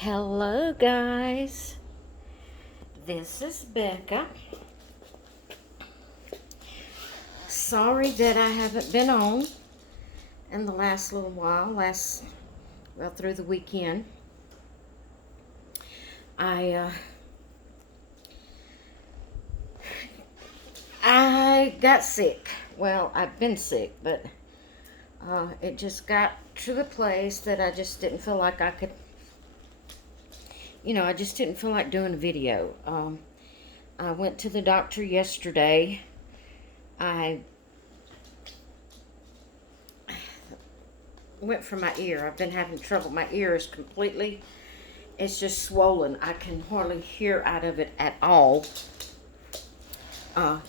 Hello guys, this is Becca. Sorry that I haven't been on in the last little while, through the weekend. I got sick. Well, I've been sick, but it just got to the place that I just didn't feel like I could, I just didn't feel like doing a video. I went to the doctor yesterday. I went for my ear. I've been having trouble. My ear is it's just swollen. I can hardly hear out of it at all.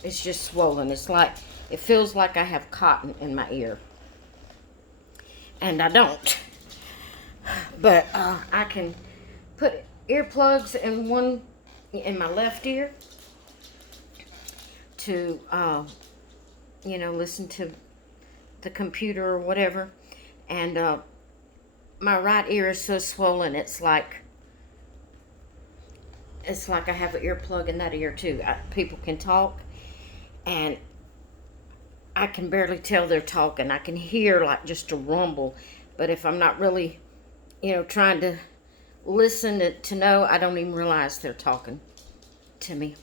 It's just swollen. It feels like I have cotton in my ear. And I don't. But I can put earplugs in my left ear to, listen to the computer or whatever. And my right ear is so swollen, it's like I have an earplug in that ear too. People can talk, and I can barely tell they're talking. I can hear like just a rumble, but if I'm not really, trying to listen to know, I don't even realize they're talking to me.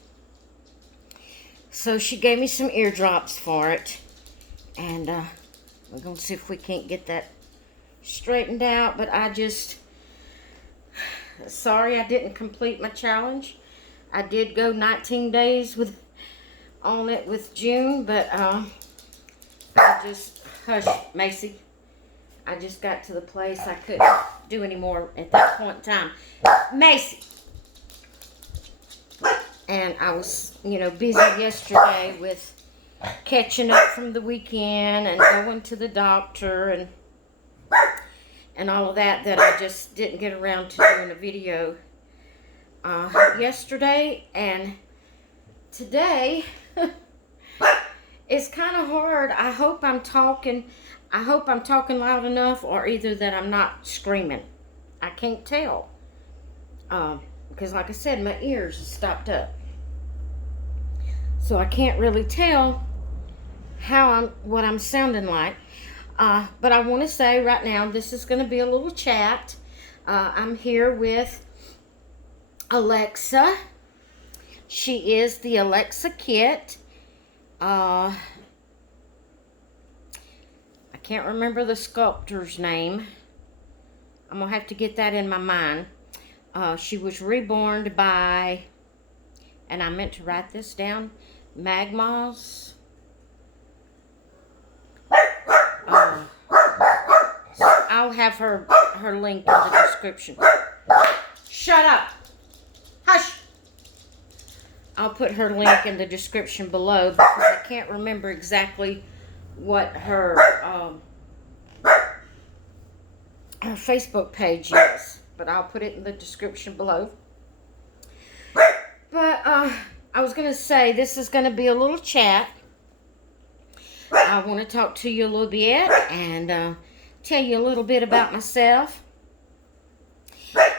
So she gave me some eardrops for it, and we're going to see if we can't get that straightened out. But sorry I didn't complete my challenge. I did go 19 days on it with June, but hush, Macy. I just got to the place I couldn't do anymore at that point in time. Macy! And I was, busy yesterday with catching up from the weekend and going to the doctor and all of that I just didn't get around to doing a video yesterday. And today it's kind of hard. I hope I'm talking loud enough, or either that I'm not screaming. I can't tell. Because like I said, my ears are stopped up. So I can't really tell what I'm sounding like. But I want to say right now, this is going to be a little chat. I'm here with Alexa. She is the Alexa Kit. I can't remember the sculptor's name. I'm going to have to get that in my mind. She was reborn by, and I meant to write this down, Magma's. I'll have her link in the description. Shut up. Hush. I'll put her link in the description below, because I can't remember exactly what her Facebook page is, but I'll put it in the description below. But I was going to say, this is going to be a little chat. I want to talk to you a little bit and tell you a little bit about myself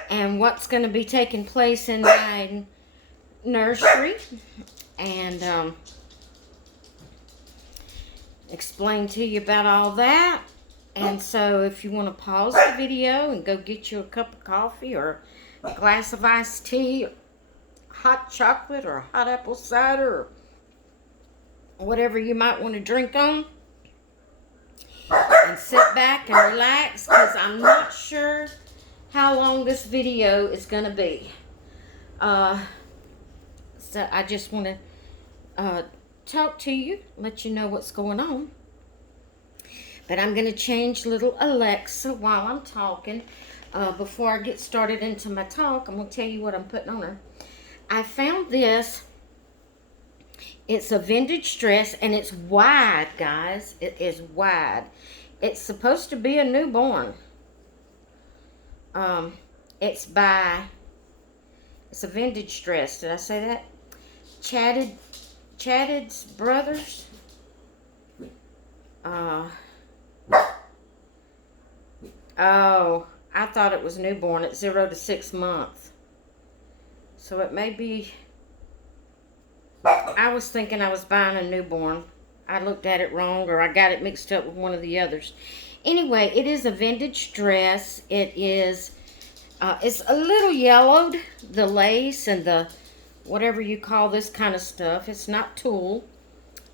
and what's going to be taking place in my nursery, and explain to you about all that. And so if you want to pause the video and go get you a cup of coffee or a glass of iced tea, or hot chocolate or hot apple cider, or whatever you might want to drink on, and sit back and relax, because I'm not sure how long this video is going to be. So I just want to talk to you, let you know what's going on. But I'm going to change little Alexa while I'm talking. Before I get started into my talk, I'm going to tell you what I'm putting on her. I found this. It's a vintage dress, and it's wide, guys. It is wide. It's supposed to be a newborn. It's a vintage dress. Did I say that? Chadded's Brothers. Oh, I thought it was newborn. It's 0 to 6 months. So it may be, I was thinking I was buying a newborn. I looked at it wrong, or I got it mixed up with one of the others. Anyway, it is a vintage dress. It is, it's a little yellowed, the lace and the, whatever you call this kind of stuff. It's not tulle.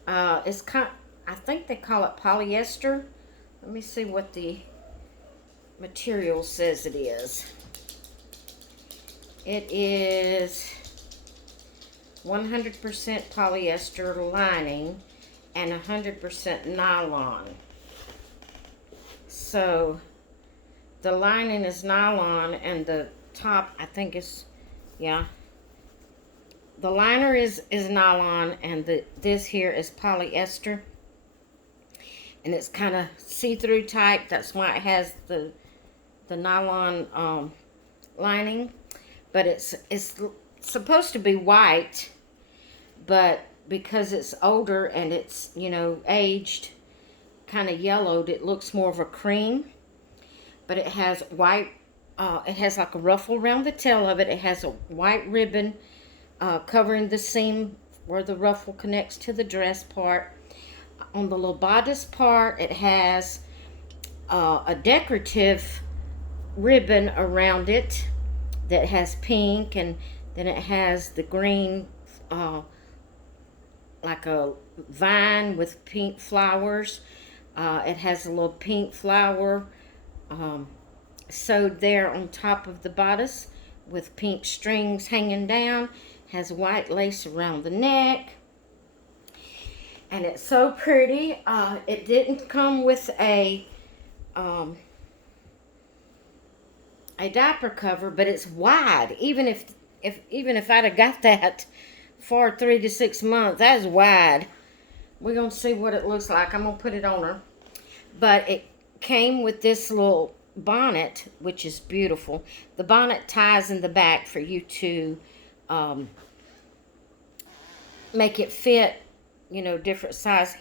It's kind, I think they call it polyester. Let me see what the material says it is. It is 100% polyester lining and 100% nylon. So the lining is nylon and the top, I think is, yeah. The liner is nylon and this here is polyester. And it's kind of see-through type. That's why it has the nylon lining. But it's supposed to be white, but because it's older and it's, you know, aged, kind of yellowed, it looks more of a cream. But it has white, it has like a ruffle around the tail of it. It has a white ribbon covering the seam where the ruffle connects to the dress part. On the little bodice part, it has a decorative ribbon around it that has pink, and then it has the green, like a vine with pink flowers. It has a little pink flower sewed there on top of the bodice with pink strings hanging down. Has white lace around the neck. And it's so pretty. It didn't come with a diaper cover, but it's wide. Even if I'd have got that for 3 to 6 months, that's wide. We're gonna see what it looks like. I'm gonna put it on her. But it came with this little bonnet, which is beautiful. The bonnet ties in the back for you to make it fit, you know, different size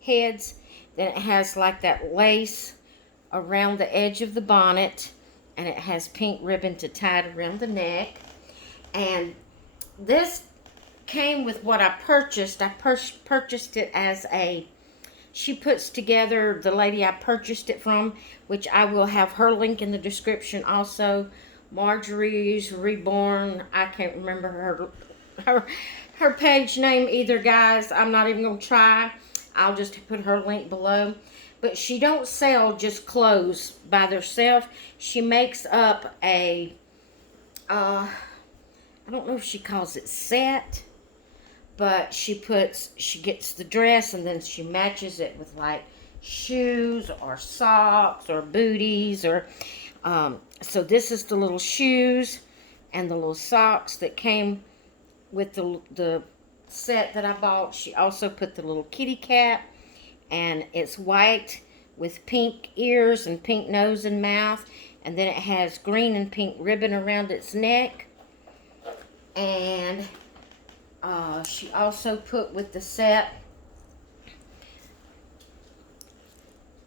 heads. Then it has like that lace around the edge of the bonnet, and it has pink ribbon to tie it around the neck. And this came with what I purchased. I purchased it as a, she puts together, the lady I purchased it from, which I will have her link in the description also. Marjorie's Reborn. I can't remember her page name either, guys. I'm not even going to try. I'll just put her link below. But she don't sell just clothes by themselves. She makes up a, I don't know if she calls it set, but she gets the dress and then she matches it with like shoes or socks or booties or, so this is the little shoes and the little socks that came with the set that I bought. She also put the little kitty cat, and it's white with pink ears and pink nose and mouth, and then it has green and pink ribbon around its neck. And she also put with the set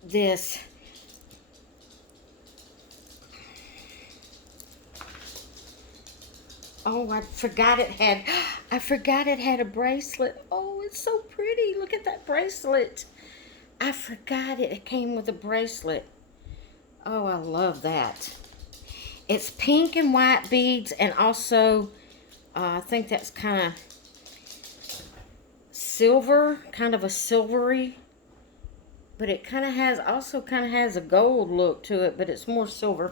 this oh, I forgot it had a bracelet. Oh, it's so pretty. Look at that bracelet. I forgot it came with a bracelet. Oh, I love that. It's pink and white beads, and also I think that's kind of silver, kind of a silvery, but it kind of has a gold look to it, but it's more silver.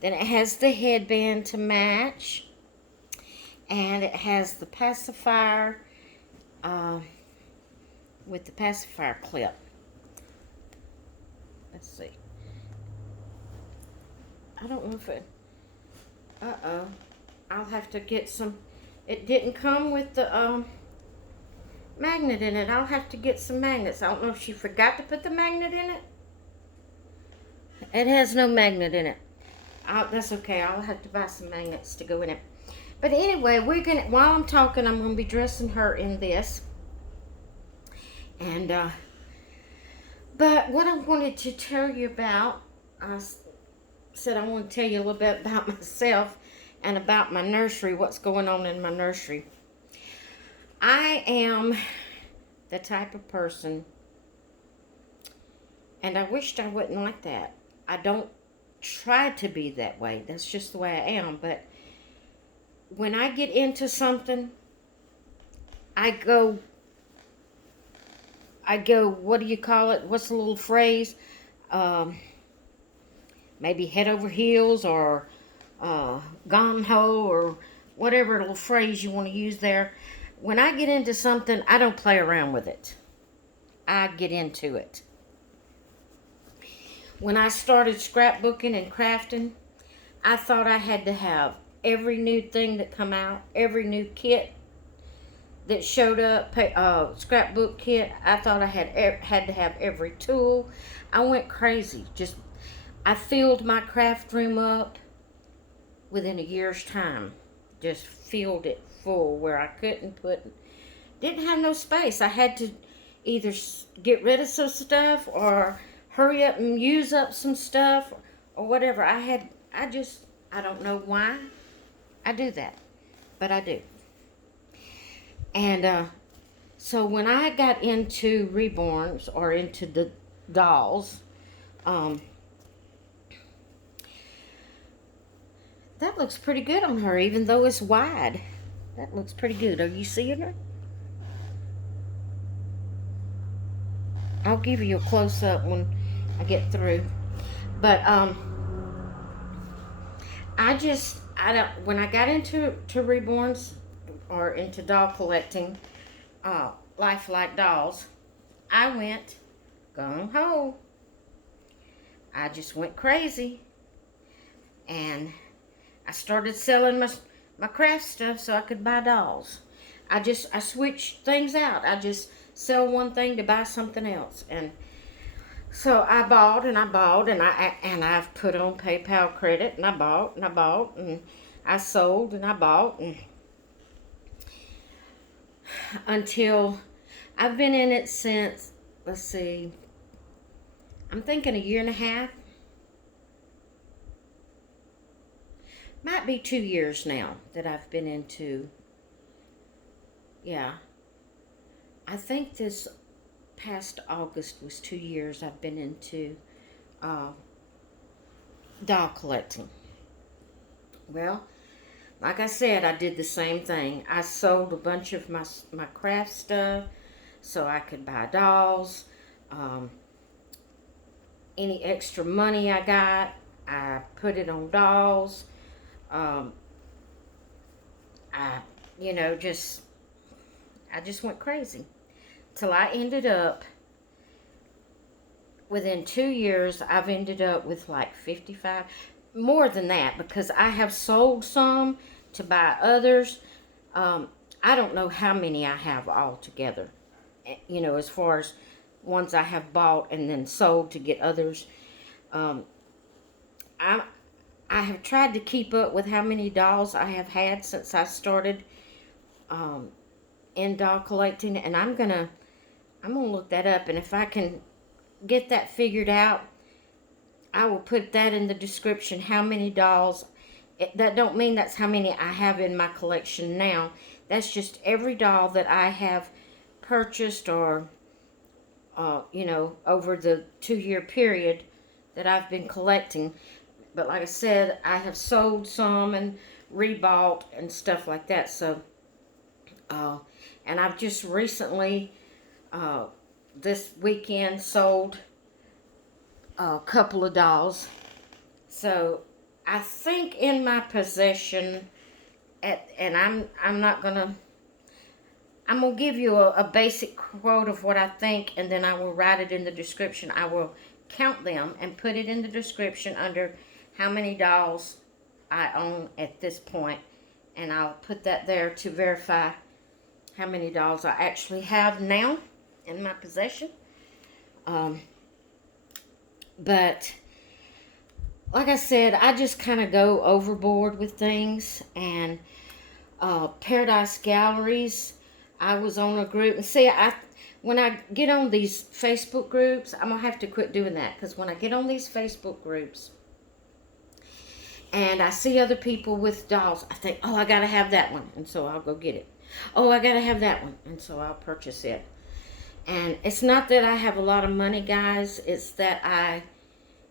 Then it has the headband to match. And it has the pacifier with the pacifier clip. Let's see. I don't know if it... I'll have to get some... It didn't come with the magnet in it. I'll have to get some magnets. I don't know if she forgot to put the magnet in it. It has no magnet in it. That's okay. I'll have to buy some magnets to go in it. But anyway, while I'm talking, I'm gonna be dressing her in this. And but what I wanted to tell you about, said I want to tell you a little bit about myself and about my nursery, what's going on in my nursery. I am the type of person, and I wished I wasn't like that. I don't try to be that way. That's just the way I am. But when I get into something, I go, what do you call it? What's the little phrase? Maybe head over heels, or gung ho, or whatever little phrase you want to use there. When I get into something, I don't play around with it. I get into it. When I started scrapbooking and crafting, I thought I had to have every new thing that come out, every new kit that showed up, scrapbook kit. I thought I had to have every tool. I went crazy. I filled my craft room up within a year's time. Just filled it full where I didn't have no space. I had to either get rid of some stuff or hurry up and use up some stuff or whatever. I don't know why I do that, but I do. And so when I got into reborns, or into the dolls, that looks pretty good on her, even though it's wide. That looks pretty good. Are you seeing her? I'll give you a close-up when I get through. But when I got into reborns, or into doll collecting, lifelike dolls, I went gung ho. I just went crazy, and I started selling my craft stuff so I could buy dolls. I switched things out. I just sell one thing to buy something else, and so I bought and I bought, and I've put on PayPal credit, and I bought and I bought, and I sold and I bought, and until I've been in it since, let's see, I'm thinking a year and a half. Might be 2 years now that I've been into, yeah. I think this past August was 2 years I've been into doll collecting. Well, like I said, I did the same thing. I sold a bunch of my craft stuff so I could buy dolls. Any extra money I got, I put it on dolls. I just went crazy till I ended up, within 2 years, I've ended up with like 55, more than that, because I have sold some to buy others. I don't know how many I have altogether, as far as ones I have bought and then sold to get others. I have tried to keep up with how many dolls I have had since I started in doll collecting, and I'm gonna look that up, and if I can get that figured out, I will put that in the description, how many dolls. That don't mean that's how many I have in my collection now. That's just every doll that I have purchased, or over the 2-year period that I've been collecting. But like I said, I have sold some and rebought and stuff like that. So, and I've just recently, this weekend, sold a couple of dolls. So I think in my possession, and I'm gonna give you a basic quote of what I think, and then I will write it in the description. I will count them and put it in the description under how many dolls I own at this point, and I'll put that there to verify how many dolls I actually have now in my possession. But like I said, I just kind of go overboard with things. And Paradise Galleries, I was on a group, and see, when I get on these Facebook groups, I'm gonna have to quit doing that, because when I get on these Facebook groups, And I see other people with dolls. I think, oh, I got to have that one. And so I'll go get it. Oh, I got to have that one. And so I'll purchase it. And it's not that I have a lot of money, guys. It's that I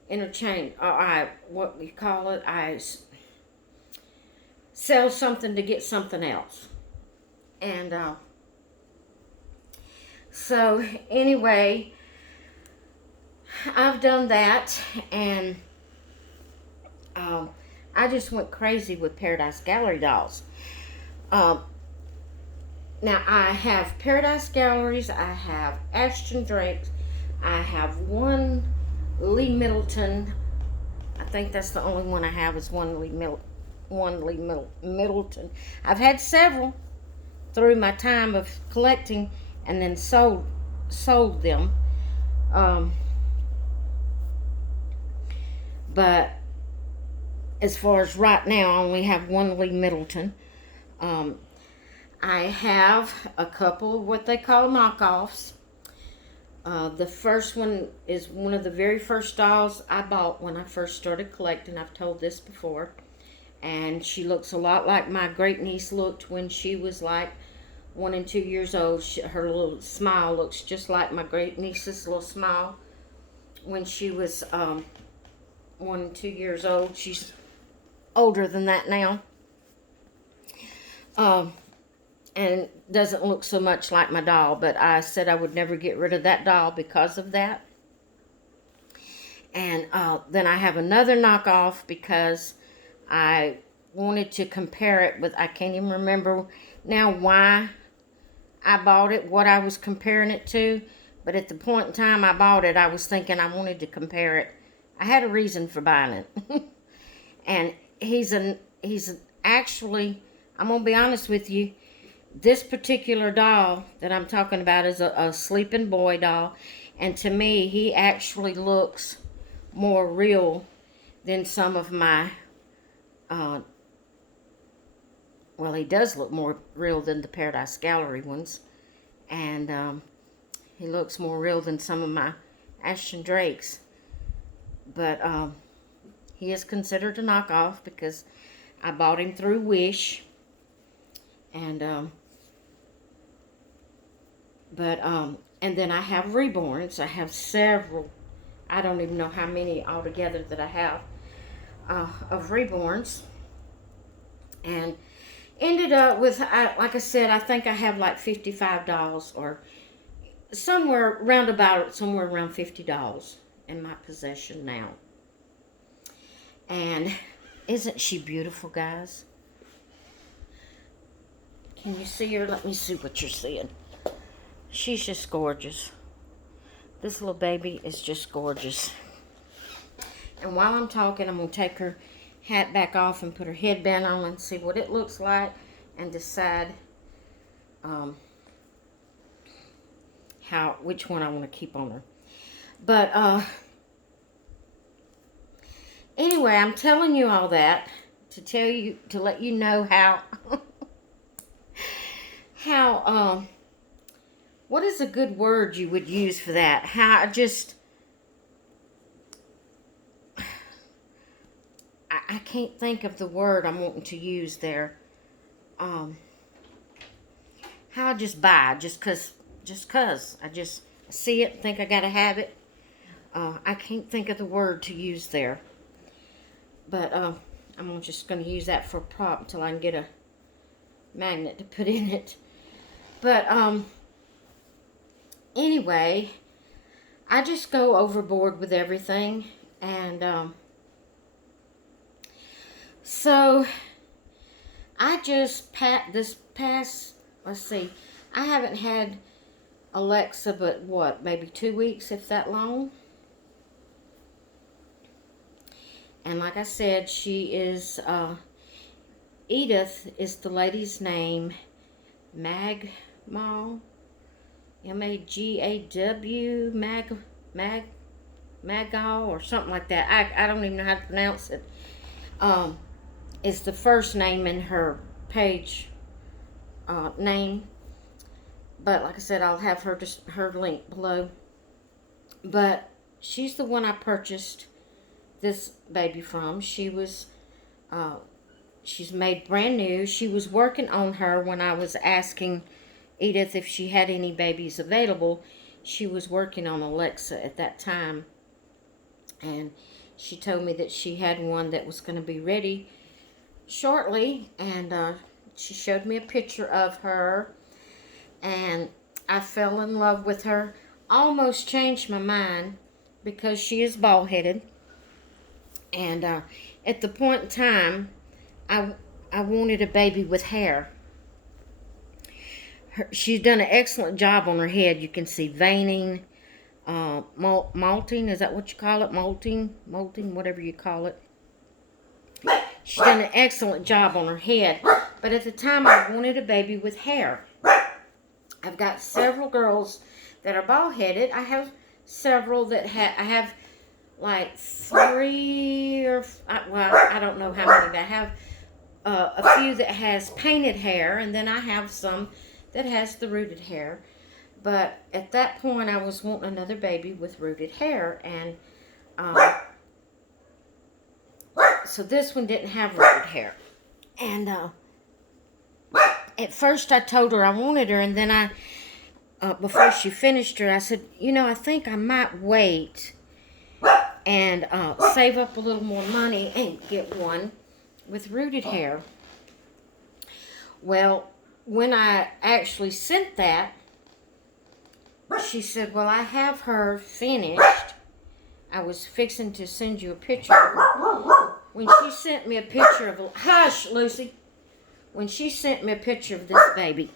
interchange, or what we call it, sell something to get something else. And so anyway, I've done that, and I just went crazy with Paradise Gallery dolls. Now I have Paradise Galleries, I have Ashton Drakes, I have one Lee Middleton. I think that's the only one I have is one Lee Middleton. I've had several through my time of collecting, and then sold them. But as far as right now, I only have one Lee Middleton. I have a couple of what they call knockoffs. The first one is one of the very first dolls I bought when I first started collecting. I've told this before. And she looks a lot like my great niece looked when she was like 1 and 2 years old. Her little smile looks just like my great niece's little smile when she was 1 and 2 years old. She's older than that now. And doesn't look so much like my doll, but I said I would never get rid of that doll because of that. And then I have another knockoff because I wanted to compare it with, I can't even remember now why I bought it, what I was comparing it to, but at the point in time I bought it, I was thinking I wanted to compare it. I had a reason for buying it. And he's actually, I'm going to be honest with you, this particular doll that I'm talking about is a sleeping boy doll. And to me, he actually looks more real than some of my, well, he does look more real than the Paradise Gallery ones. And he looks more real than some of my Ashton Drakes. But he is considered a knockoff because I bought him through Wish. And and then I have reborns. I have several. I don't even know how many altogether that I have of reborns. And ended up with, like I said, I think I have like 55 dolls, or somewhere around $50 in my possession now. And isn't she beautiful, guys? Can you see her? Let me see what you're seeing. She's just gorgeous. This little baby is just gorgeous. And while I'm talking, I'm going to take her hat back off and put her headband on and see what it looks like and decide which one I want to keep on her. But anyway, I'm telling you all that to let you know how what is a good word you would use for that? How I can't think of the word I'm wanting to use there. How I just buy, just cause I just see it, think I gotta have it. I can't think of the word to use there. But I'm just gonna use that for a prop until I can get a magnet to put in it. But anyway, I just go overboard with everything. And so I just let's see, I haven't had Alexa but what, maybe 2 weeks, if that long. And like I said, she is Edith is the lady's name. Magaw, M-A-G-A-W, Magaw, or something like that. I don't even know how to pronounce it. Is the first name in her page name. But like I said, I'll have her link below. But she's the one I purchased this baby from. She was Uh, she's made brand new. She was working on her when I was asking Edith if she had any babies available. She was working on Alexa at that time. And she told me that she had one that was going to be ready shortly. And she showed me a picture of her. And I fell in love with her. Almost changed my mind because she is bald-headed. And at the point in time, I wanted a baby with hair. She's done an excellent job on her head. You can see veining, molting. Is that what you call it? Molting, whatever you call it. She's done an excellent job on her head. But at the time, I wanted a baby with hair. I've got several girls that are bald-headed. I have several that I have like 3 or, well, I don't know how many. I have a few that has painted hair, and then I have some that has the rooted hair. But at that point, I was wanting another baby with rooted hair, and so this one didn't have rooted hair. And at first, I told her I wanted her, and then before she finished her, I said, you know, I think I might wait and save up a little more money and get one with rooted hair. Well, when I actually sent that, she said, well, I have her finished. I was fixing to send you a picture of her. When she sent me a picture of, hush, Lucy. When she sent me a picture of this baby,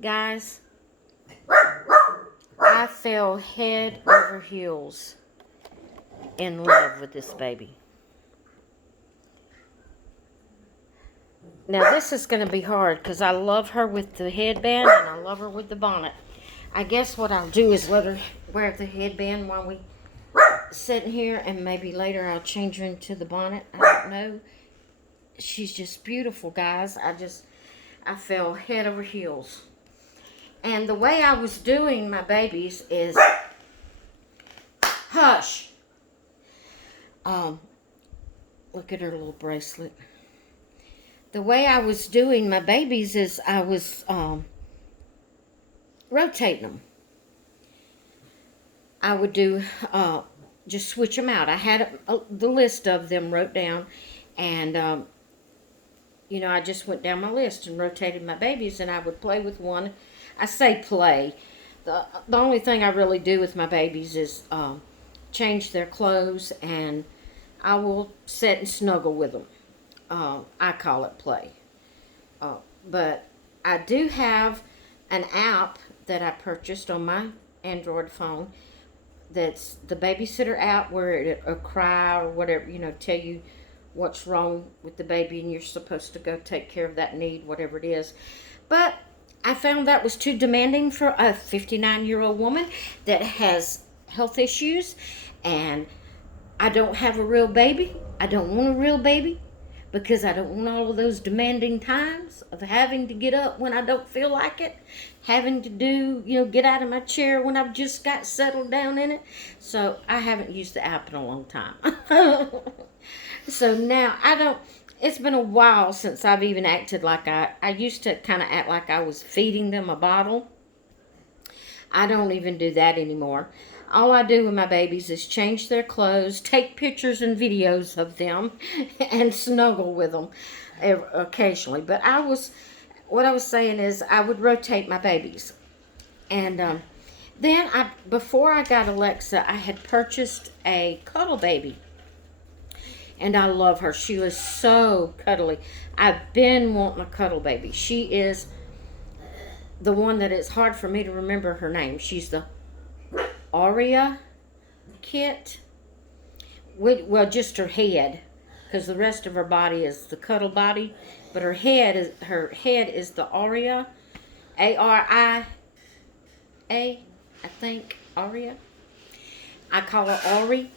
guys, I fell head over heels in love with this baby. Now, this is going to be hard because I love her with the headband and I love her with the bonnet. I guess what I'll do is let her wear the headband while we sit here, and maybe later I'll change her into the bonnet. I don't know. She's just beautiful, guys. I fell head over heels. And the way I was doing my babies is, hush. Look at her little bracelet. The way I was doing my babies is I was rotating them. I would do, just switch them out. I had the list of them wrote down, and, you know, I just went down my list and rotated my babies, and I would play with one. I say play. The only thing I really do with my babies is change their clothes, and I will sit and snuggle with them. I call it play. But I do have an app that I purchased on my Android phone. That's the babysitter app, where it'll cry or whatever, you know, tell you what's wrong with the baby, and you're supposed to go take care of that need, whatever it is. But I found that was too demanding for a 59-year-old woman that has health issues, and I don't have a real baby. I don't want a real baby because I don't want all of those demanding times of having to get up when I don't feel like it, having to do, you know, get out of my chair when I've just got settled down in it. So I haven't used the app in a long time. So now it's been a while since I've even acted like I used to kind of act like I was feeding them a bottle. I don't even do that anymore. All I do with my babies is change their clothes, take pictures and videos of them, and snuggle with them occasionally. But what I was saying is I would rotate my babies. And then before I got Alexa, I had purchased a cuddle baby. And I love her. She was so cuddly. I've been wanting a cuddle baby. She is the one that it's hard for me to remember her name. She's the Aria kit. Well, just her head, because the rest of her body is the cuddle body, but her head is the Aria, Aria. I think Aria. I call her Ori.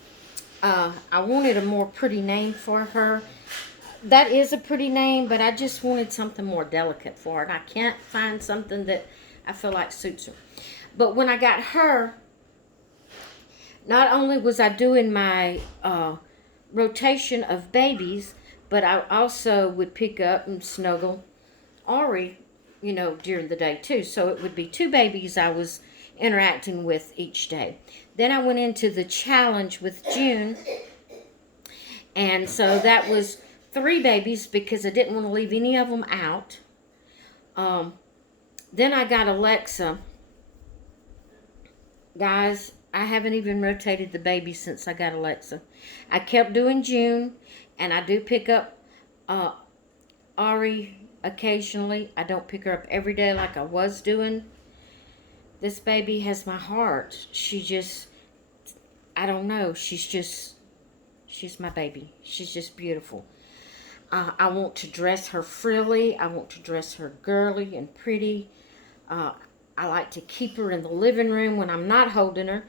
I wanted a more pretty name for her. That is a pretty name, but I just wanted something more delicate for her. And I can't find something that I feel like suits her. But when I got her, not only was I doing my rotation of babies, but I also would pick up and snuggle Ari, during the day too. So it would be 2 babies I was interacting with each day. Then I went into the challenge with June, and so that was 3 babies because I didn't want to leave any of them out. Then I got Alexa. Guys, I haven't even rotated the baby since I got Alexa. I kept doing June, and I do pick up Ari occasionally. I don't pick her up every day like I was doing. This baby has my heart. I don't know. She's my baby. She's just beautiful. I want to dress her frilly. I want to dress her girly and pretty. I like to keep her in the living room when I'm not holding her,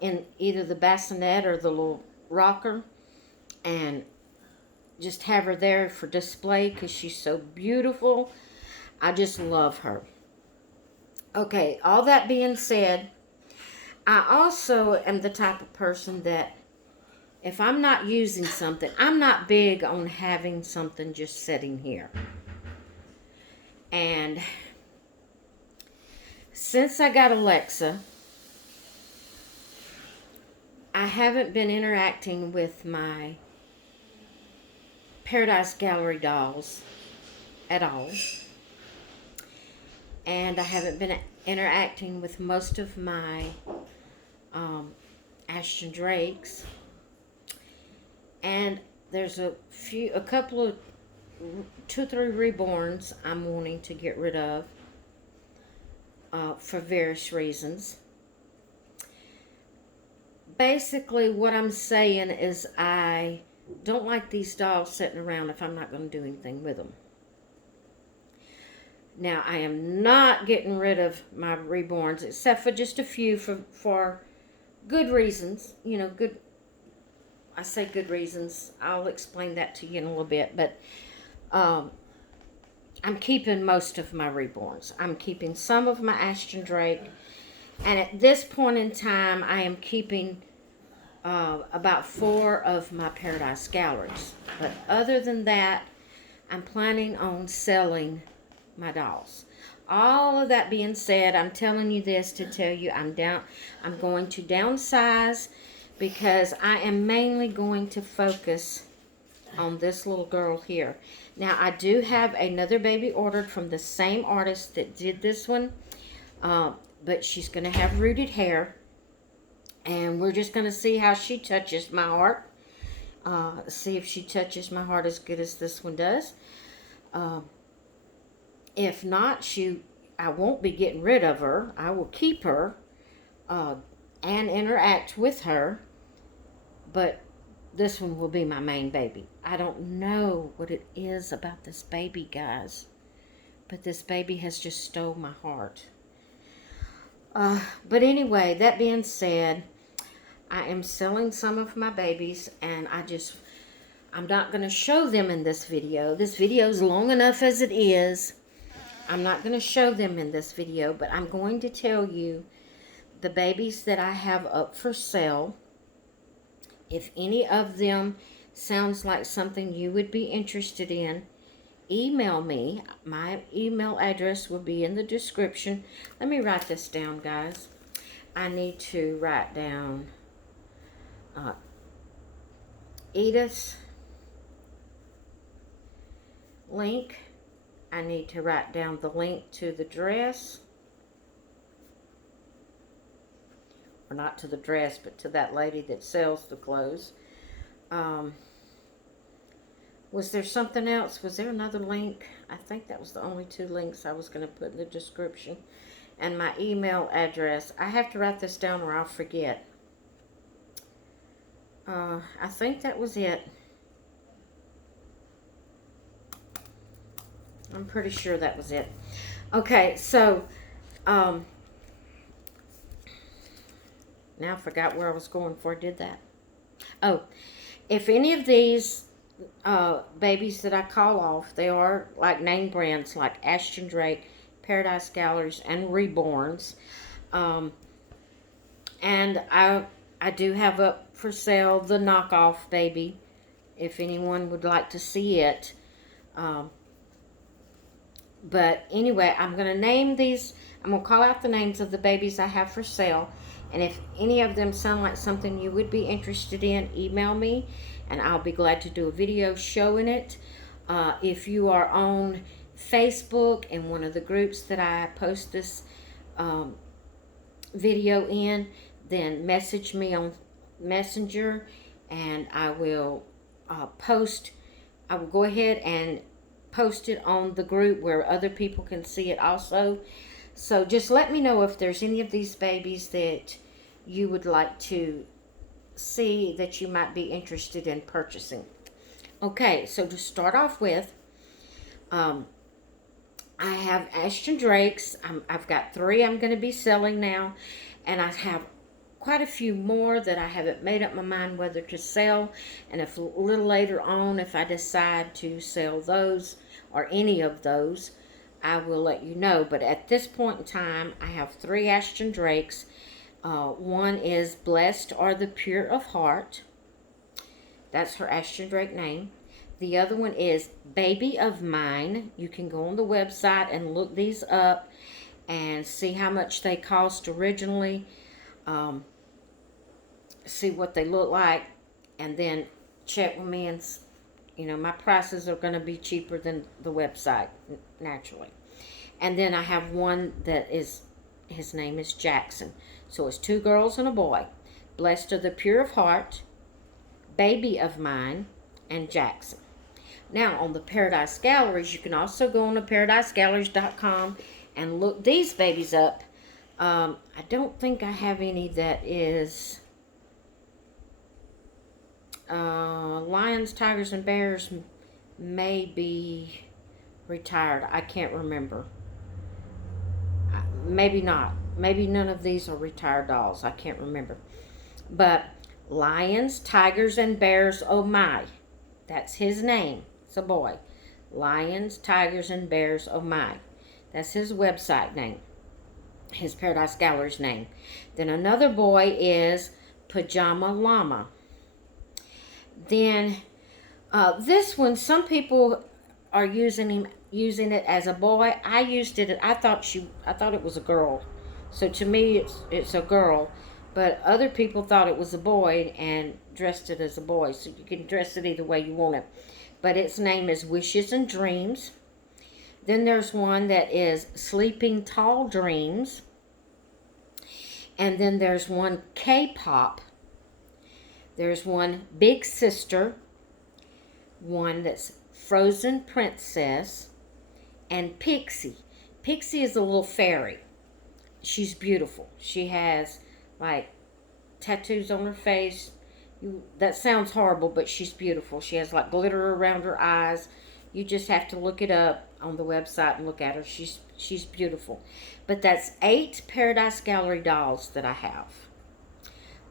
in either the bassinet or the little rocker, and just have her there for display because she's so beautiful. I just love her. Okay, all that being said, I also am the type of person that if I'm not using something, I'm not big on having something just sitting here. And since I got Alexa, I haven't been interacting with my Paradise Gallery dolls at all. And I haven't been interacting with most of my Ashton Drakes. And there's a couple of 2 or 3 reborns I'm wanting to get rid of for various reasons. Basically, what I'm saying is I don't like these dolls sitting around if I'm not going to do anything with them. Now, I am not getting rid of my reborns, except for just a few for good reasons. Good. I say good reasons. I'll explain that to you in a little bit. But I'm keeping most of my reborns. I'm keeping some of my Ashton Drake. And at this point in time, I am keeping about 4 of my Paradise Galleries. But other than that, I'm planning on selling my dolls. All of that being said, I'm telling you this to tell you I'm going to downsize because I am mainly going to focus on this little girl here. Now, I do have another baby ordered from the same artist that did this one, but she's going to have rooted hair, and we're just going to see how she touches my heart. See if she touches my heart as good as this one does. If not, I won't be getting rid of her. I will keep her and interact with her, but this one will be my main baby. I don't know what it is about this baby, guys, but this baby has just stole my heart. But anyway, that being said, I am selling some of my babies, and I'm not going to show them in this video. This video is long enough as it is. I'm not going to show them in this video, but I'm going to tell you the babies that I have up for sale. If any of them sounds like something you would be interested in, email me. My email address will be in the description. Let me write this down, guys. I need to write down Edith's link. I need to write down the link to the dress. Or not to the dress, but to that lady that sells the clothes. Was there something else? Was there another link? I think that was the only 2 links I was going to put in the description. And my email address. I have to write this down or I'll forget. I think that was it. I'm pretty sure that was it. Okay, so, now I forgot where I was going before I did that. Oh, if any of these babies that I call off, they are like name brands like Ashton Drake, Paradise Galleries, and Reborns. And I do have up for sale the knockoff baby, if anyone would like to see it. But anyway, I'm going to name these. I'm going to call out the names of the babies I have for sale. And if any of them sound like something you would be interested in, email me, and I'll be glad to do a video showing it. If you are on Facebook in one of the groups that I post this video in, then message me on Messenger, and I will I will go ahead and post it on the group where other people can see it also. So just let me know if there's any of these babies that you would like to see that you might be interested in purchasing. Okay, so to start off with, I have Ashton Drakes. I've got 3 I'm going to be selling now, and I have quite a few more that I haven't made up my mind whether to sell, and if a little later on, if I decide to sell those or any of those, I will let you know. But at this point in time, I have 3 Ashton Drakes. One is Blessed Are the Pure of Heart. That's her Ashton Drake name. The other one is Baby of Mine. You can go on the website and look these up and see how much they cost originally. See what they look like, and then check with me, and my prices are going to be cheaper than the website, naturally. And then I have one that is, his name is Jackson. So it's 2 girls and a boy. Blessed Are the Pure of Heart, Baby of Mine, and Jackson. Now on the Paradise Galleries, you can also go on to paradisegalleries.com and look these babies up. I don't think I have any that is lions, tigers, and bears may be retired. I can't remember. Maybe not. Maybe none of these are retired dolls. I can't remember. But Lions, Tigers, and Bears, oh my. That's his name. It's a boy. Lions, Tigers, and Bears, oh my. That's his website name. His Paradise Gallery's name. Then another boy is Pajama Llama. Then this one, some people are using it as a boy. I used it. I thought it was a girl. So to me, it's a girl. But other people thought it was a boy and dressed it as a boy. So you can dress it either way you want it. But its name is Wishes and Dreams. Then there's one that is Sleeping Tall Dreams. And then there's one K-pop. There's one Big Sister. One that's Frozen Princess. And Pixie. Pixie is a little fairy. She's beautiful. She has like tattoos on her face. That sounds horrible, but she's beautiful. She has like glitter around her eyes. You just have to look it up on the website and look at her. She's beautiful. But that's 8 Paradise Gallery dolls that I have.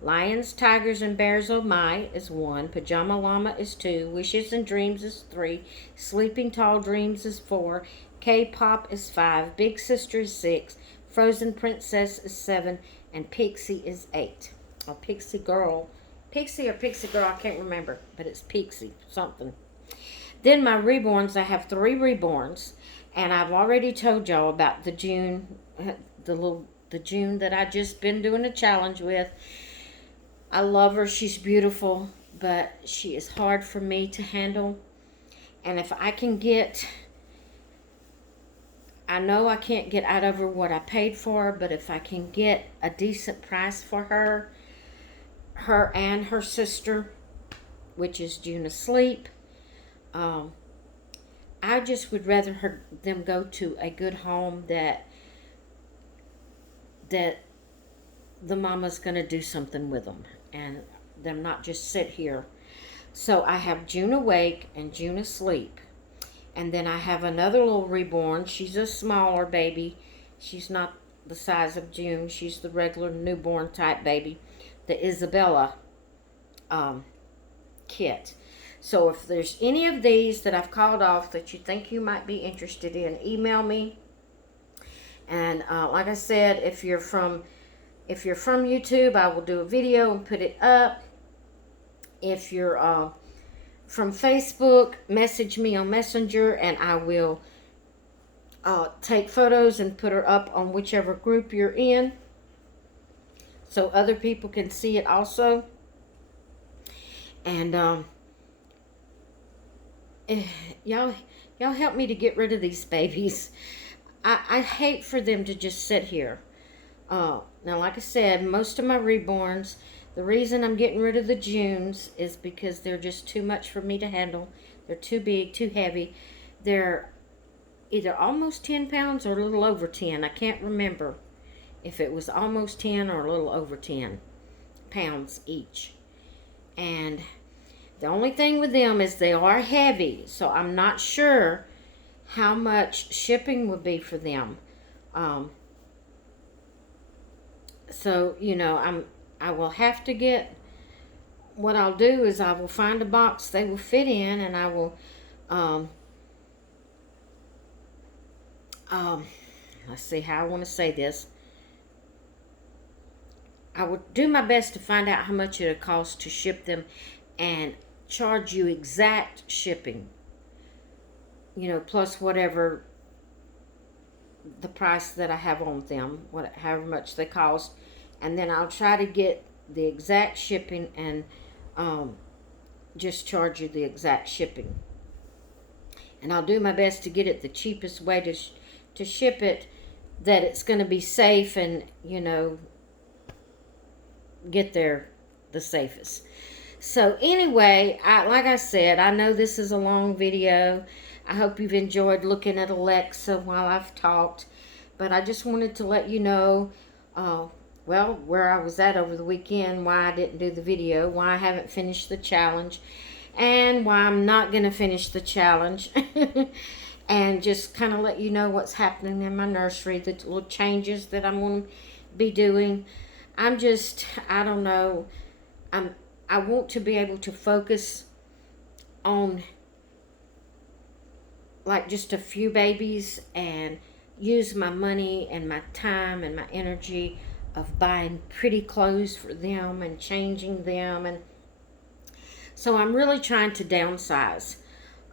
Lions, Tigers, and Bears Oh My is 1. Pajama Llama is 2. Wishes and Dreams is 3. Sleeping Tall Dreams is 4. K-pop is 5. Big Sister is 6. Frozen Princess is 7. And Pixie is 8. Or Pixie Girl. Pixie or Pixie Girl, I can't remember. But it's Pixie something. Then my reborns, I have 3 reborns. And I've already told y'all about the June, the June that I just been doing a challenge with. I love her. She's beautiful, but she is hard for me to handle. And if I can get, I know I can't get out of her what I paid for her, but if I can get a decent price for her and her sister, which is June Asleep, I just would rather them go to a good home that the mama's going to do something with them and them not just sit here. So I have June Awake and June Asleep. And then I have another little reborn. She's a smaller baby. She's not the size of June. She's the regular newborn type baby. The Isabella kit. So if there's any of these that I've called off that you think you might be interested in, email me. And like I said, if you're from YouTube, I will do a video and put it up. If you're from Facebook, message me on Messenger, and I will take photos and put her up on whichever group you're in, so other people can see it also. And y'all help me to get rid of these babies. I hate for them to just sit here. Now, like I said, most of my reborns, the reason I'm getting rid of the Junes is because they're just too much for me to handle. They're too big, too heavy. They're either almost 10 pounds or a little over 10. I can't remember if it was almost 10 or a little over 10 pounds each. And the only thing with them is they are heavy, so I'm not sure how much shipping would be for them. So, you know, I will have to get, what I'll do is I will find a box they will fit in, and I will, let's see how I want to say this. I would do my best to find out how much it would cost to ship them and charge you exact shipping, you know, plus whatever the price that I have on them, however much they cost, and then I'll try to get the exact shipping and just charge you the exact shipping. And I'll do my best to get it the cheapest way to ship it, that it's going to be safe and, you know, get there the safest. So anyway, like I said, I know this is a long video. I hope you've enjoyed looking at Alexa while I've talked. But I just wanted to let you know, well, where I was at over the weekend, why I didn't do the video, why I haven't finished the challenge, and why I'm not going to finish the challenge. And just kind of let you know what's happening in my nursery, the little changes that I'm going to be doing. I don't know, I want to be able to focus on like just a few babies and use my money and my time and my energy of buying pretty clothes for them and changing them. And so I'm really trying to downsize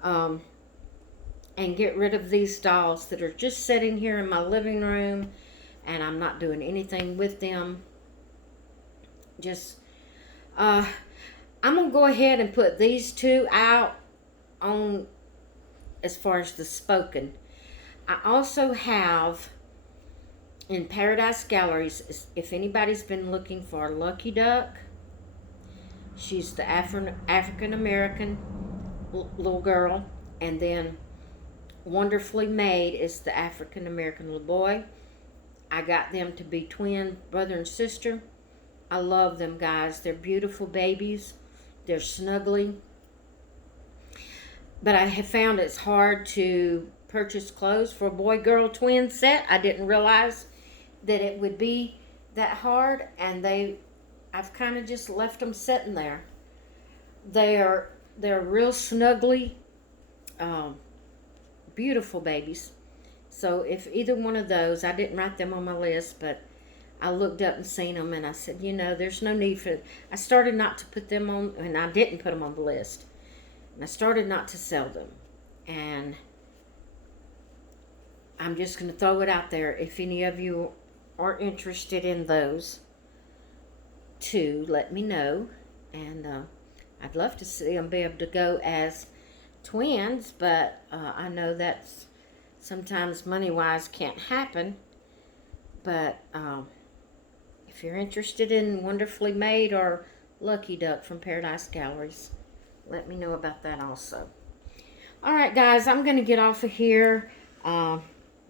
and get rid of these dolls that are just sitting here in my living room, and I'm not doing anything with them. Just I'm gonna go ahead and put these two out on as far as the spoken. I also have in Paradise Galleries, if anybody's been looking for a Lucky Duck, she's the African American little girl, and then Wonderfully Made is the African American little boy. I got them to be twin brother and sister. I love them guys. They're beautiful babies. They're snuggly. But I have found it's hard to purchase clothes for a boy-girl twin set. I didn't realize that it would be that hard, and I've kind of just left them sitting there. They're real snuggly, beautiful babies. So if either one of those, I didn't write them on my list, but I looked up and seen them, and I said, you know, there's no need for it. I started not to put them on, and I didn't put them on the list. And I started not to sell them. And I'm just going to throw it out there. If any of you are interested in those two, let me know. And I'd love to see them be able to go as twins, but I know that's sometimes money-wise can't happen. But if you're interested in Wonderfully Made or Lucky Duck from Paradise Galleries, let me know about that also. All right, guys, I'm going to get off of here.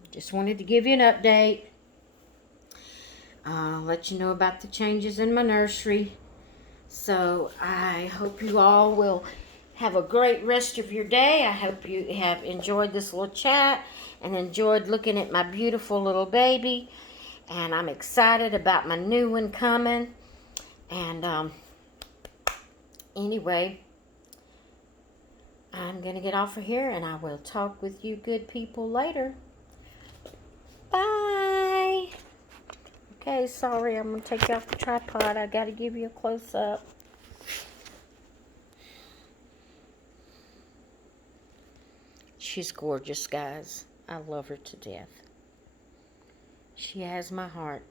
Just wanted to give you an update. Let you know about the changes in my nursery. So I hope you all will have a great rest of your day. I hope you have enjoyed this little chat and enjoyed looking at my beautiful little baby. And I'm excited about my new one coming. And anyway, I'm going to get off of here, and I will talk with you good people later. Bye. Okay, sorry, I'm going to take you off the tripod. I got to give you a close-up. She's gorgeous, guys. I love her to death. She has my heart.